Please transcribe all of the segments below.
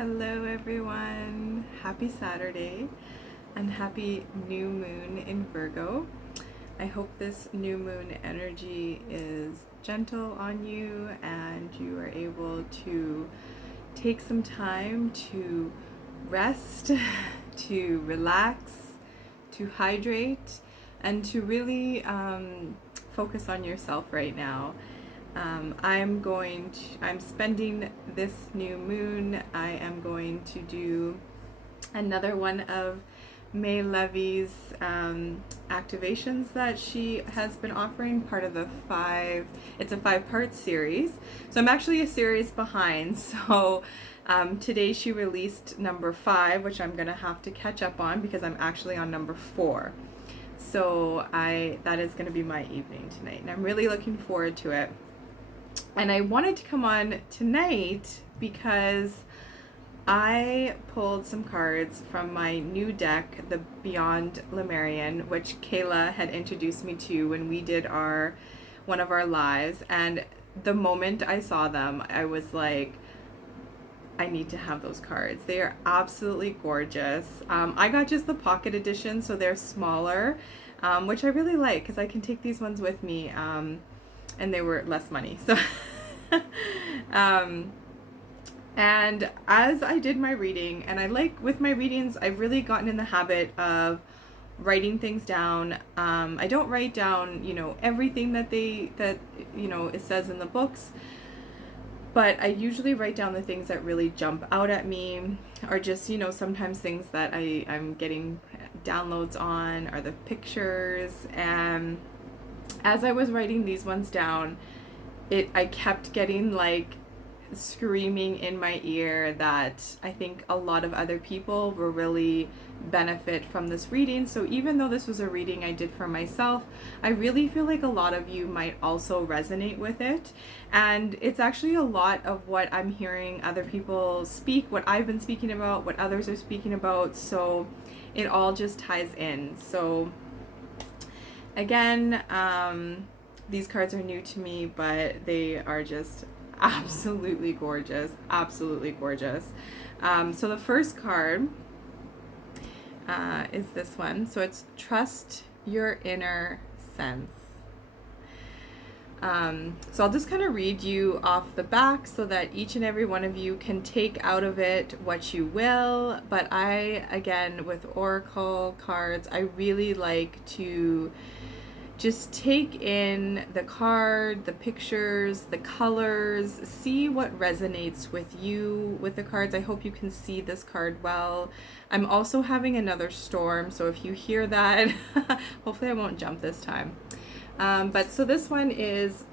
Hello everyone, happy Saturday and happy new moon in Virgo. I hope this new moon energy is gentle on you and you are able to take some time to rest, to relax, to hydrate, and to really focus on yourself right now. I'm spending this new moon, I am going to do another one of May Levy's activations that she has been offering, part of it's a 5-part series. So I'm actually a series behind. So today she released number 5, which I'm gonna have to catch up on because I'm actually on number 4. So that is gonna be my evening tonight, and I'm really looking forward to it. And I wanted to come on tonight because I pulled some cards from my new deck, the Beyond Lemurian, which Kayla had introduced me to when we did one of our lives. And the moment I saw them, I was like, I need to have those cards. They are absolutely gorgeous. I got just the pocket edition, so they're smaller, which I really like because I can take these ones with me. And they were less money. So, and as I did my reading, and with my readings, I've really gotten in the habit of writing things down. I don't write down, everything that it says in the books, but I usually write down the things that really jump out at me, or just, sometimes things that I'm getting downloads on, are the pictures. And as I was writing these ones down, I kept getting screaming in my ear that I think a lot of other people will really benefit from this reading. So even though this was a reading I did for myself, I really feel like a lot of you might also resonate with it. And it's actually a lot of what I'm hearing other people speak, what I've been speaking about, what others are speaking about. So it all just ties in. So again, these cards are new to me, but they are just absolutely gorgeous, absolutely gorgeous. So the first card is this one. So it's Trust Your Inner Sense. So I'll just kind of read you off the back so that each and every one of you can take out of it what you will. But again, with Oracle cards, I really like to just take in the card, the pictures, the colors, see what resonates with you with the cards. I hope you can see this card well. I'm also having another storm, so if you hear that, hopefully I won't jump this time. But so this one is,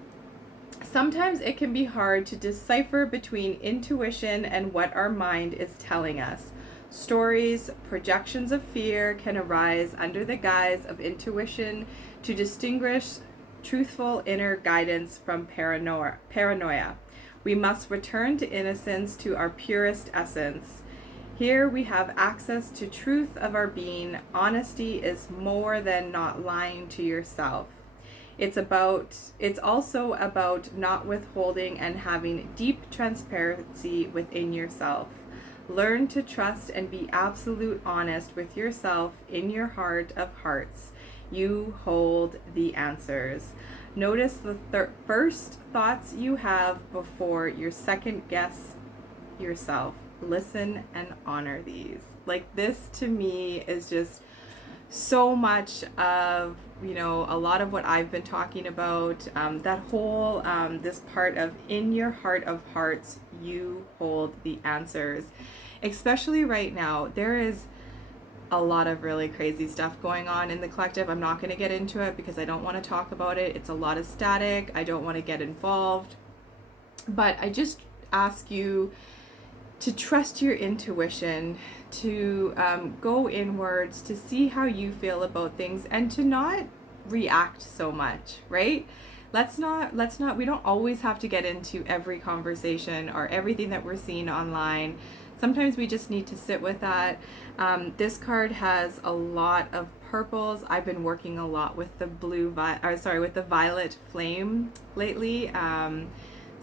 sometimes it can be hard to decipher between intuition and what our mind is telling us. Stories, projections of fear can arise under the guise of intuition to distinguish truthful inner guidance from paranoia. We must return to innocence, to our purest essence. Here we have access to truth of our being. Honesty is more than not lying to yourself. It's also about not withholding and having deep transparency within yourself. Learn to trust and be absolute honest with yourself in your heart of hearts. You hold the answers. Notice the first thoughts you have before your second guess yourself. Listen and honor these. This to me is just so much of, a lot of what I've been talking about. That whole, this part of in your heart of hearts, you hold the answers. Especially right now, there is a lot of really crazy stuff going on in the collective. I'm not going to get into it because I don't want to talk about it. It's a lot of static. I don't want to get involved. But I just ask you to trust your intuition, to go inwards, to see how you feel about things, and to not react so much, right? Let's not, we don't always have to get into every conversation or everything that we're seeing online. Sometimes we just need to sit with that. This card has a lot of purples. I've been working a lot with the with the violet flame lately.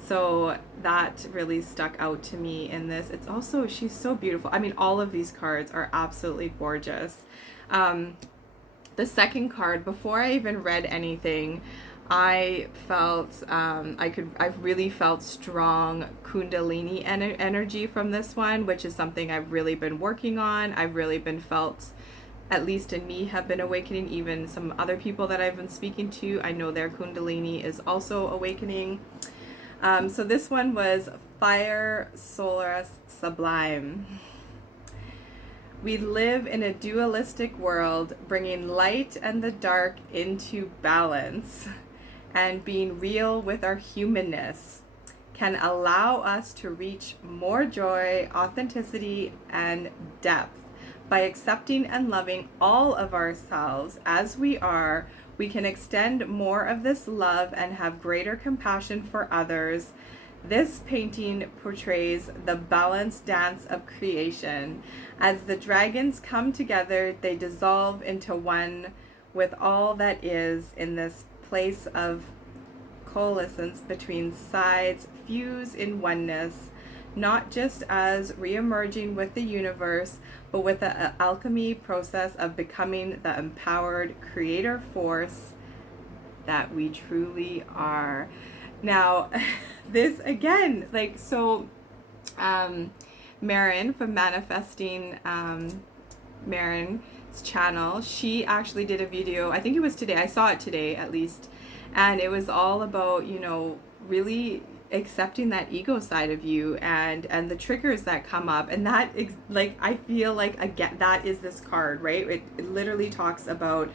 So that really stuck out to me in this. It's also, she's so beautiful. I mean, all of these cards are absolutely gorgeous. The second card, before I even read anything, I felt I really felt strong Kundalini energy from this one, which is something I've really been working on. I've really been felt, at least in me, have been awakening. Even some other people that I've been speaking to, I know their Kundalini is also awakening. So this one was Fire Solaris Sublime. We live in a dualistic world, bringing light and the dark into balance, and being real with our humanness can allow us to reach more joy, authenticity, and depth. By accepting and loving all of ourselves as we are, we can extend more of this love and have greater compassion for others. This painting portrays the balanced dance of creation. As the dragons come together, they dissolve into one with all that is in this place of coalescence between sides, fuse in oneness, not just as re-emerging with the universe, but with the alchemy process of becoming the empowered creator force that we truly are. Now, this again, like, so Maren from Manifesting Maren's channel, she actually did a video, I think it was today, I saw it today at least, and it was all about, you know, really accepting that ego side of you and the triggers that come up. And that like, I feel like, again, that is this card, right? It literally talks about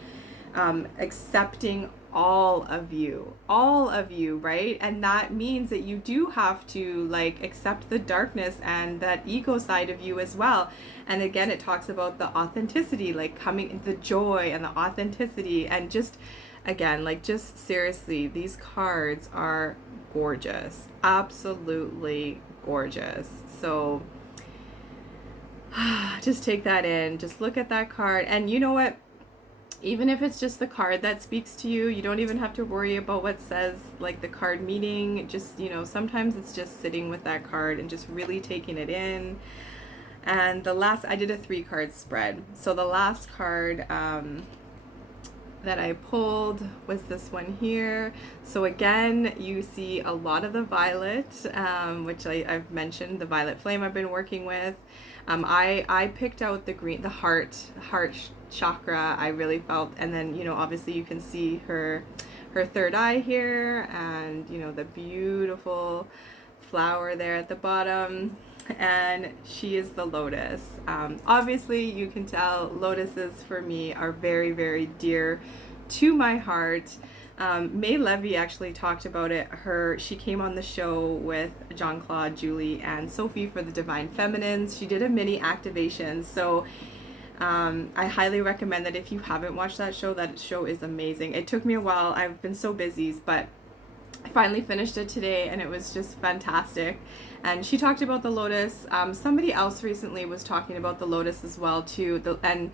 accepting all of you, right? And that means that you do have to, like, accept the darkness and that ego side of you as well. And again, it talks about the authenticity, like coming, the joy and the authenticity, and just, again, like, just seriously, these cards are gorgeous, absolutely gorgeous. So just take that in, just look at that card. And you know what, even if it's just the card that speaks to you, you don't even have to worry about what says, like, the card meaning. Just, you know, sometimes it's just sitting with that card and just really taking it in. And the last, I did a 3-card spread, so the last card that I pulled was this one here. So again, you see a lot of the violet, which I've mentioned, the violet flame I've been working with. I picked out the green, the heart chakra, I really felt. And then, you know, obviously you can see her third eye here, and, you know, the beautiful flower there at the bottom. And she is the lotus. Obviously, you can tell lotuses for me are very, very dear to my heart. May Levy actually talked about it. She came on the show with Jean-Claude, Julie, and Sophie for the Divine Feminines. She did a mini activation. So I highly recommend that if you haven't watched that show is amazing. It took me a while. I've been so busy, but I finally finished it today, and it was just fantastic. And she talked about the lotus. Somebody else recently was talking about the lotus as well too. And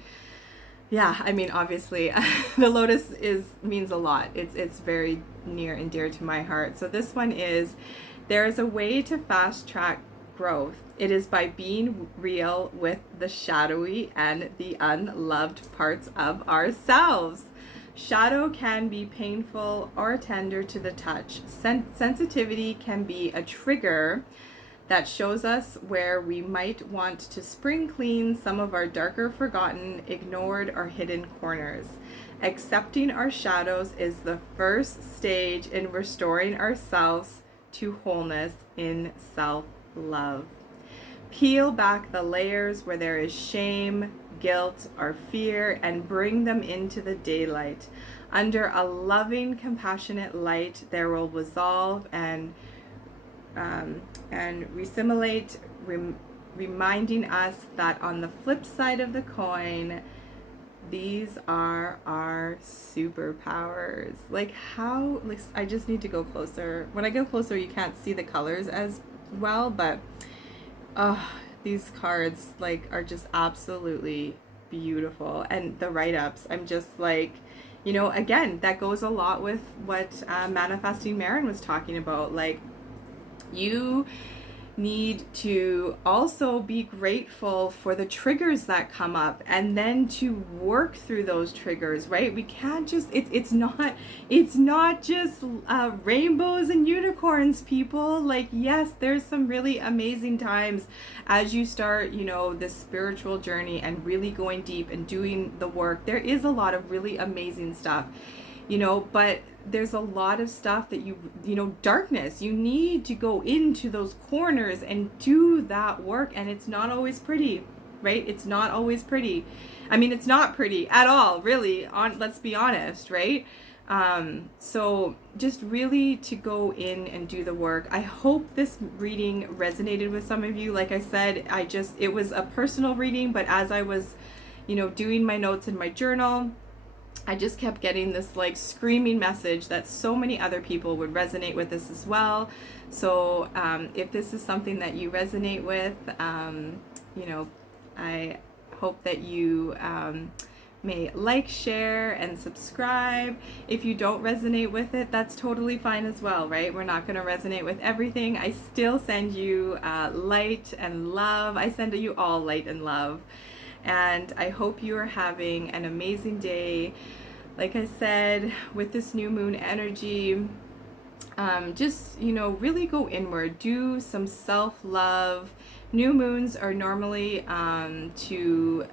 yeah, I mean, obviously, the lotus means a lot. It's very near and dear to my heart. So this one is, there is a way to fast track growth. It is by being real with the shadowy and the unloved parts of ourselves. Shadow can be painful or tender to the touch. Sensitivity can be a trigger that shows us where we might want to spring clean some of our darker, forgotten, ignored, or hidden corners. Accepting our shadows is the first stage in restoring ourselves to wholeness in self-love. Peel back the layers where there is shame, guilt, or fear, and bring them into the daylight. Under a loving, compassionate light, there will resolve and resimulate, reminding us that on the flip side of the coin, these are our superpowers. Like, how, like, I just need to go closer. When I go closer, you can't see the colors as well, but these cards, like, are just absolutely beautiful. And the write-ups, I'm just like, you know, again, that goes a lot with what Manifesting Maren was talking about. Like, You need to also be grateful for the triggers that come up, and then to work through those triggers, right? We can't just, it's not just rainbows and unicorns, people. Like, yes, there's some really amazing times as you start, you know, this spiritual journey and really going deep and doing the work. There is a lot of really amazing stuff, you know, but there's a lot of stuff that you know, darkness, you need to go into those corners and do that work, and it's not always pretty, right? It's not always pretty. I mean, it's not pretty at all, really, let's be honest, right? So just really to go in and do the work. I hope this reading resonated with some of you. Like I said, it was a personal reading, but as I was, you know, doing my notes in my journal, I just kept getting this like screaming message that so many other people would resonate with this as well. So if this is something that you resonate with, you know, I hope that you may like, share, and subscribe. If you don't resonate with it, that's totally fine as well, right? We're not going to resonate with everything. I still send you light and love. I send you all light and love. And I hope you are having an amazing day. Like I said, with this new moon energy, just, you know, really go inward, do some self-love. New moons are normally to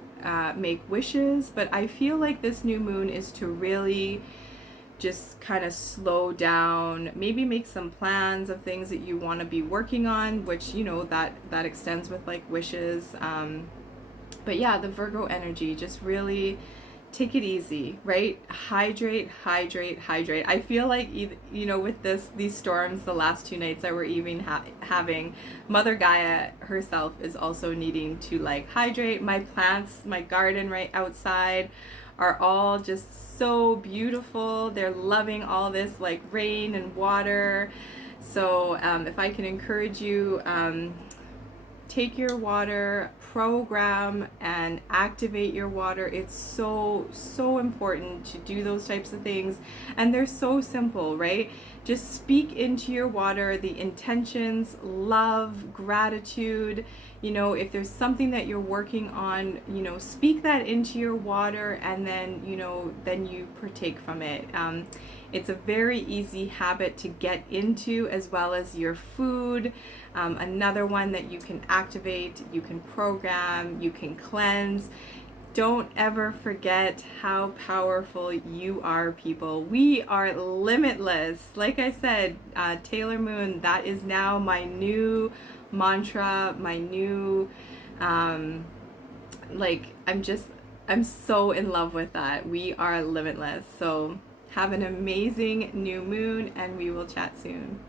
make wishes, but I feel like this new moon is to really just kind of slow down, maybe make some plans of things that you want to be working on, which, you know, that extends with like wishes. But yeah, the Virgo energy, just really take it easy, right? Hydrate, hydrate, hydrate. I feel like, you know, with these storms, the last 2 nights that we're even having, Mother Gaia herself is also needing to like hydrate. My plants, my garden right outside are all just so beautiful. They're loving all this like rain and water. So if I can encourage you, take your water, program and activate your water. It's so important to do those types of things, and they're so simple, right? Just speak into your water the intentions, love, gratitude. You know, if there's something that you're working on, you know, speak that into your water, and then, you know, then you partake from it. It's a very easy habit to get into, as well as your food. Another one that you can activate, you can program, you can cleanse. Don't ever forget how powerful you are, people. We are limitless. Like I said, Taylor Moon, that is now my new mantra, my new, like, I'm so in love with that. We are limitless. So have an amazing new moon, and we will chat soon.